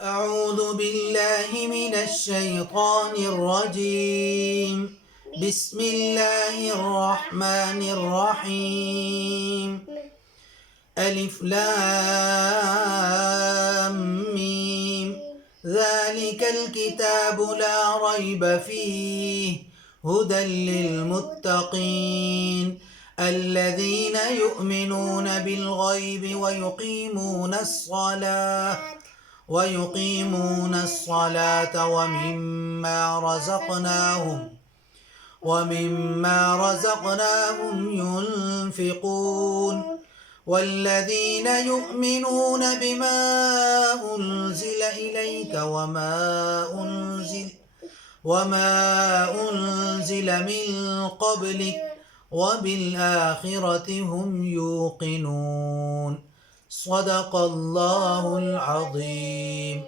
أعوذ بالله من الشيطان الرجيم. بسم الله الرحمن الرحيم. ألف لام ميم. ذلك الكتاب لا ريب فيه هدى للمتقين الذين يؤمنون بالغيب ويقيمون الصلاة ومما رزقناهم ينفقون والذين يؤمنون بما أنزل إليك وما أنزل من قبلك وبالآخرة هم يوقنون. صدق الله العظيم.